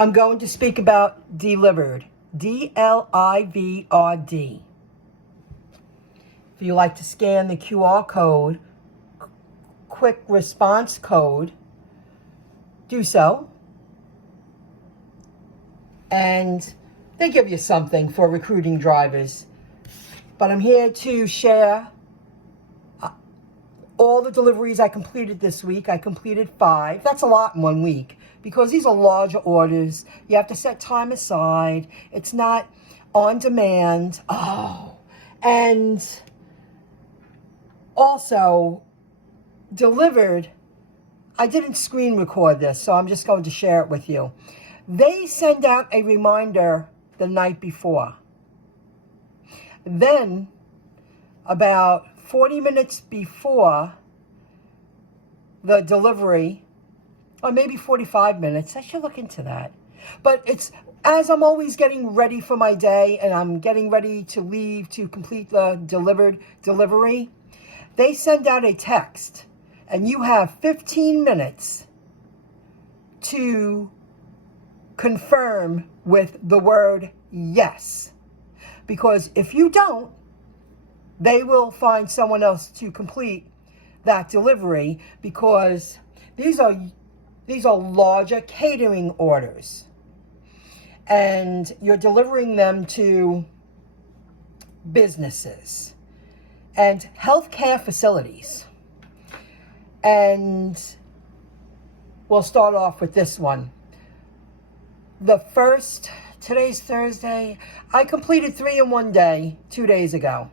I'm going to speak about dlivrd, D-L-I-V-R-D. If you like to scan the QR code, quick response code, do so. And they give you something for recruiting drivers. But I'm here to share all the deliveries I completed this week. I completed 5. That's a lot in 1 week because these are larger orders. You have to set time aside. It's not on demand. And also dlivrd, I didn't screen record this, so I'm just going to share it with you. They send out a reminder the night before. Then, about 40 minutes before the delivery, or maybe 45 minutes, I should look into that. But it's as I'm always getting ready for my day and I'm getting ready to leave to complete the delivery, they send out a text and you have 15 minutes to confirm with the word yes. Because if you don't, they will find someone else to complete that delivery because these are larger catering orders. And you're delivering them to businesses and healthcare facilities. And we'll start off with this one. Today's Thursday, I completed 3 in 1 day, 2 days ago.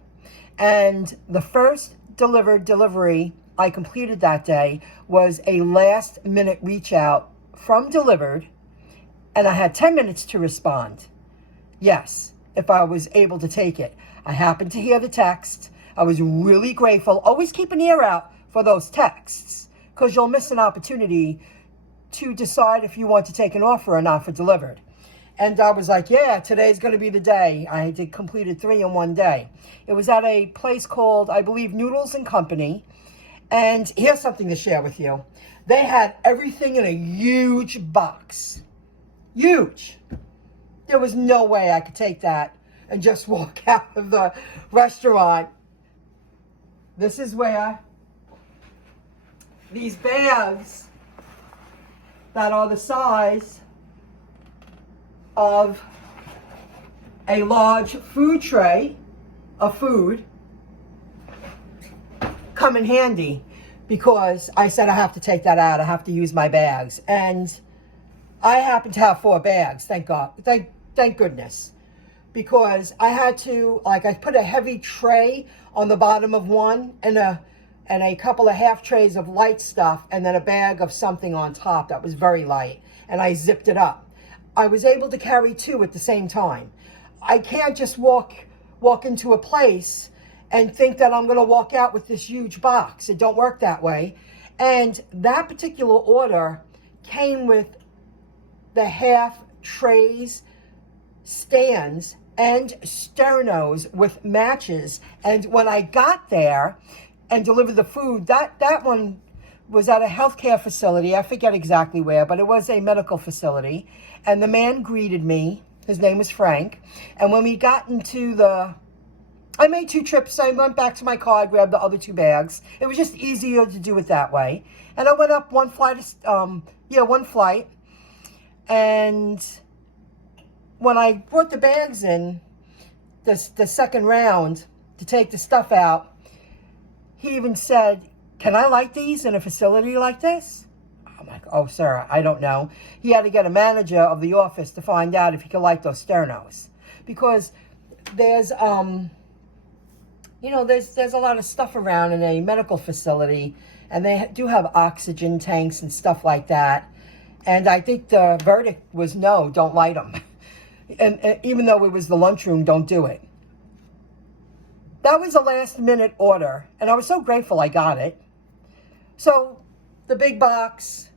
And the first delivery I completed that day was a last minute reach out from dlivrd, and I had 10 minutes to respond. Yes, if I was able to take it. I happened to hear the text. I was really grateful. Always keep an ear out for those texts because you'll miss an opportunity to decide if you want to take an offer or not for dlivrd. And I was like, yeah, today's going to be the day. I did completed 3 in 1 day. It was at a place called, I believe, Noodles and Company. And here's something to share with you. They had everything in a huge box. Huge. There was no way I could take that and just walk out of the restaurant. This is where these bags that are the size of a large food tray of food come in handy because I said I have to take that out. I have to use my bags. And I happen to have 4 bags, thank God. Thank goodness. Because I had to, I put a heavy tray on the bottom of one and a couple of half trays of light stuff and then a bag of something on top that was very light. And I zipped it up. I was able to carry 2 at the same time. I can't just walk into a place and think that I'm going to walk out with this huge box. It don't work that way. And that particular order came with the half trays, stands, and sternos with matches. And when I got there and delivered the food, that one was at a healthcare facility. I forget exactly where, but it was a medical facility. And the man greeted me. His name was Frank. And when we got into I made 2 trips. I went back to my car, grabbed the other 2 bags. It was just easier to do it that way. And I went up one flight. And when I brought the bags in, the second round to take the stuff out, he even said, "Can I light these in a facility like this?" I'm like, "Oh, sir, I don't know." He had to get a manager of the office to find out if he could light those sternos. Because there's there's a lot of stuff around in a medical facility, and they do have oxygen tanks and stuff like that. And I think the verdict was no, don't light them. And even though it was the lunchroom, don't do it. That was a last minute order, and I was so grateful I got it. So the big box,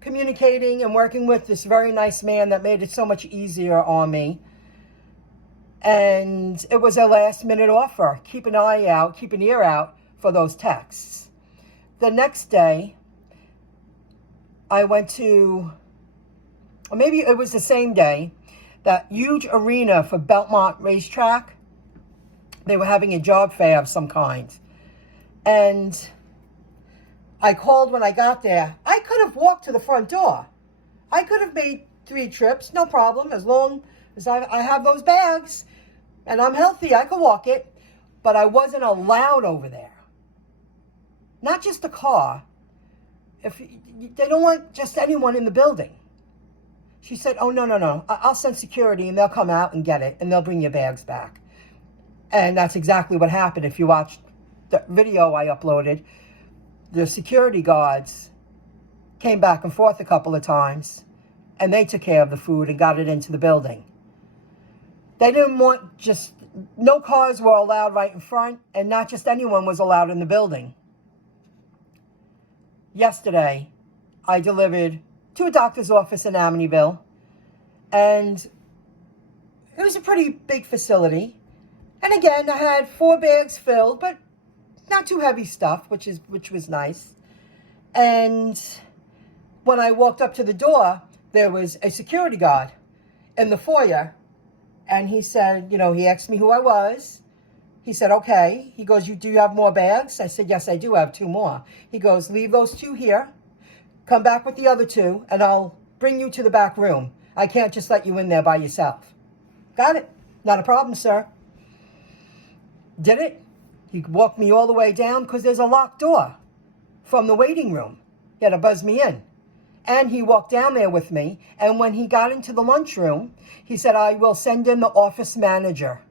communicating and working with this very nice man that made it so much easier on me. And it was a last minute offer. Keep an eye out, keep an ear out for those texts. The next day, I went to or maybe it was the same day, that huge arena for Belmont Racetrack, they were having a job fair of some kind. And I called when I got there. I could have walked to the front door. I could have made 3 trips, no problem, as long as I have those bags and I'm healthy, I could walk it. But I wasn't allowed over there. Not just the car. If they don't want just anyone in the building. She said, oh, no. I'll send security and they'll come out and get it and they'll bring your bags back. And that's exactly what happened. If you watched the video I uploaded, the security guards came back and forth a couple of times and they took care of the food and got it into the building. They didn't want just, no cars were allowed right in front, and not just anyone was allowed in the building. Yesterday, I delivered to a doctor's office in Amityville, and it was a pretty big facility. And again, I had 4 bags filled, but not too heavy stuff, which was nice. And when I walked up to the door, there was a security guard in the foyer. And he said, he asked me who I was. He said, okay. He goes, do you have more bags? I said, yes, I do have 2 more. He goes, leave those 2 here. Come back with the other 2, and I'll bring you to the back room. I can't just let you in there by yourself. Got it. Not a problem, sir. Did it. He walked me all the way down because there's a locked door from the waiting room. He had to buzz me in. And he walked down there with me. And when he got into the lunchroom, he said, I will send in the office manager.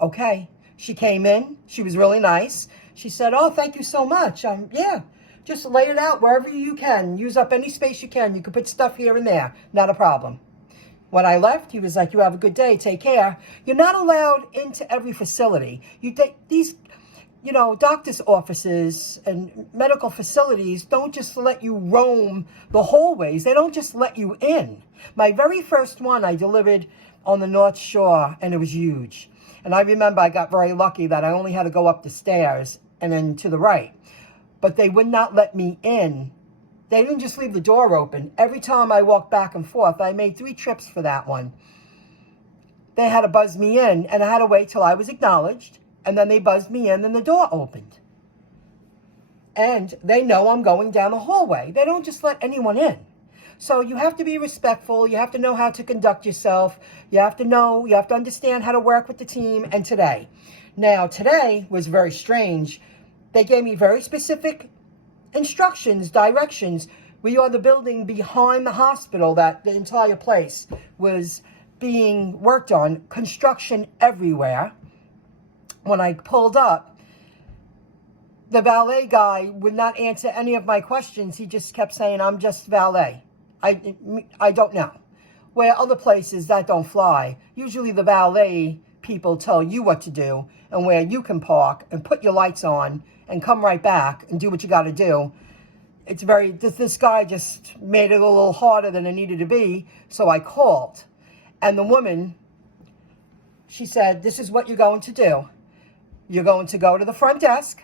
Okay. She came in. She was really nice. She said, oh, thank you so much. Yeah, just lay it out wherever you can. Use up any space you can. You can put stuff here and there. Not a problem. When I left, he was like, you have a good day. Take care. You're not allowed into every facility. You take these, doctor's offices and medical facilities don't just let you roam the hallways. They don't just let you in. My very first one I delivered on the North Shore, and it was huge. And I remember I got very lucky that I only had to go up the stairs and then to the right. But they would not let me in. They didn't just leave the door open. Every time I walked back and forth, I made 3 trips for that one. They had to buzz me in, and I had to wait till I was acknowledged. And then they buzzed me in, and the door opened. And they know I'm going down the hallway. They don't just let anyone in. So you have to be respectful. You have to know how to conduct yourself. You have to understand how to work with the team. And today was very strange. They gave me very specific instructions, directions. We are the building behind the hospital that the entire place was being worked on. Construction everywhere. When I pulled up, the valet guy would not answer any of my questions. He just kept saying, I'm just valet. I don't know. Where other places that don't fly, usually the valet people tell you what to do and where you can park and put your lights on and come right back and do what you got to do. It's this guy just made it a little harder than it needed to be. So I called, and the woman, she said, this is what you're going to do. You're going to go to the front desk.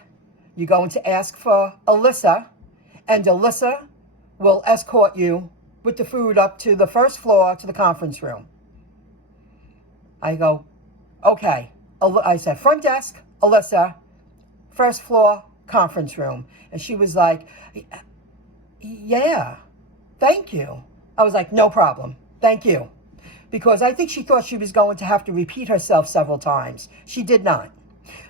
You're going to ask for Alyssa, and Alyssa will escort you with the food up to the first floor to the conference room. I go, okay. I said, front desk, Alyssa, first floor, conference room. And she was like, yeah, thank you. I was like, no problem. Thank you. Because I think she thought she was going to have to repeat herself several times. She did not.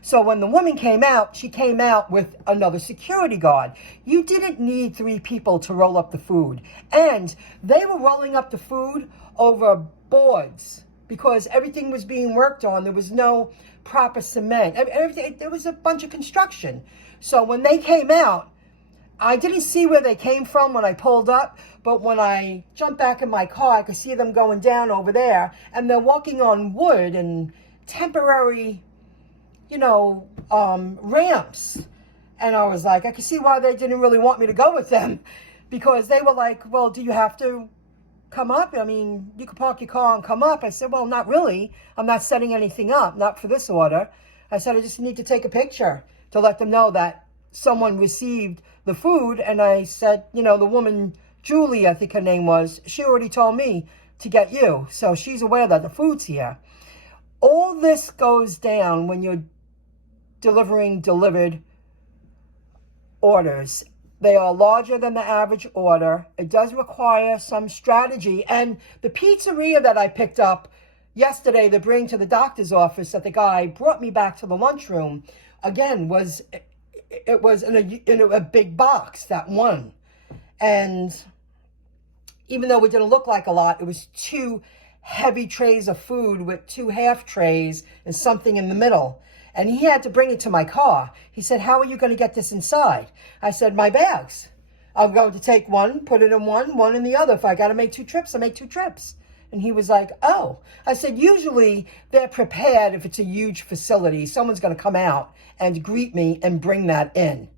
So when the woman came out, she came out with another security guard. You didn't need 3 people to roll up the food. And they were rolling up the food over boards because everything was being worked on. There was no proper cement. There was a bunch of construction. So when they came out, I didn't see where they came from when I pulled up, but when I jumped back in my car, I could see them going down over there, and they're walking on wood and temporary, ramps. And I was like, I could see why they didn't really want me to go with them, because they were like, well, do you have to come up? I mean, you could park your car and come up. I said, well, not really. I'm not setting anything up, not for this order. I said, I just need to take a picture to let them know that someone received the food. And I said, the woman Julie, I think her name was, she already told me to get you. So she's aware that the food's here. All this goes down when you're delivering delivered orders. They are larger than the average order. It does require some strategy. And the pizzeria that I picked up yesterday to bring to the doctor's office that the guy brought me back to the lunchroom, again, was in a big box, that one. And even though it didn't look like a lot, it was 2 heavy trays of food with 2 half trays and something in the middle. And he had to bring it to my car. He said, how are you going to get this inside? I said, my bags. I'm going to take one, put it in one in the other. If I got to make 2 trips, I make 2 trips. And he was like, oh. I said, usually they're prepared if it's a huge facility. Someone's going to come out and greet me and bring that in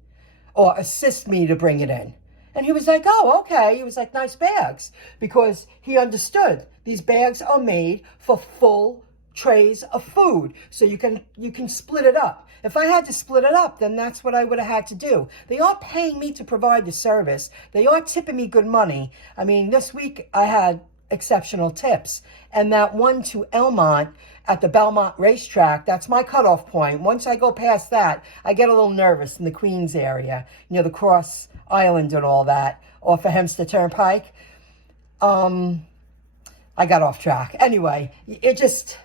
or assist me to bring it in. And he was like, oh, okay. He was like, nice bags. Because he understood these bags are made for full trays of food. So you can split it up. If I had to split it up, then that's what I would have had to do. They are paying me to provide the service. They are tipping me good money. I mean, this week I had exceptional tips. And that one to Elmont at the Belmont racetrack, that's my cutoff point. Once I go past that, I get a little nervous in the Queens area, near the Cross Island and all that, off of Hempstead Turnpike. I got off track. Anyway, it just,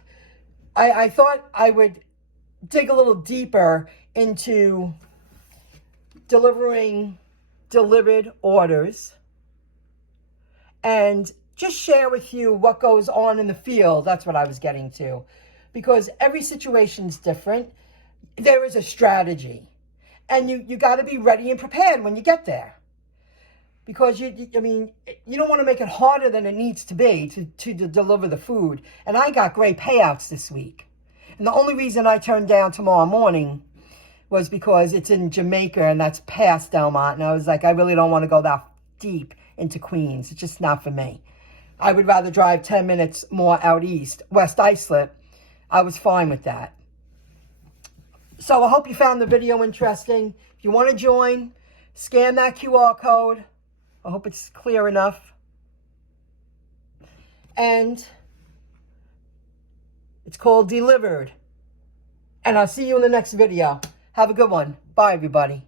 I thought I would dig a little deeper into delivering delivered orders and just share with you what goes on in the field. That's what I was getting to. Because every situation's different. There is a strategy. And you got to be ready and prepared when you get there. Because, you don't want to make it harder than it needs to be to deliver the food. And I got great payouts this week. And the only reason I turned down tomorrow morning was because it's in Jamaica and that's past Delmont. And I was like, I really don't want to go that deep into Queens. It's just not for me. I would rather drive 10 minutes more out east, West Islip. I was fine with that. So I hope you found the video interesting. If you want to join, scan that QR code. I hope it's clear enough. And it's called Delivered. And I'll see you in the next video. Have a good one. Bye, everybody.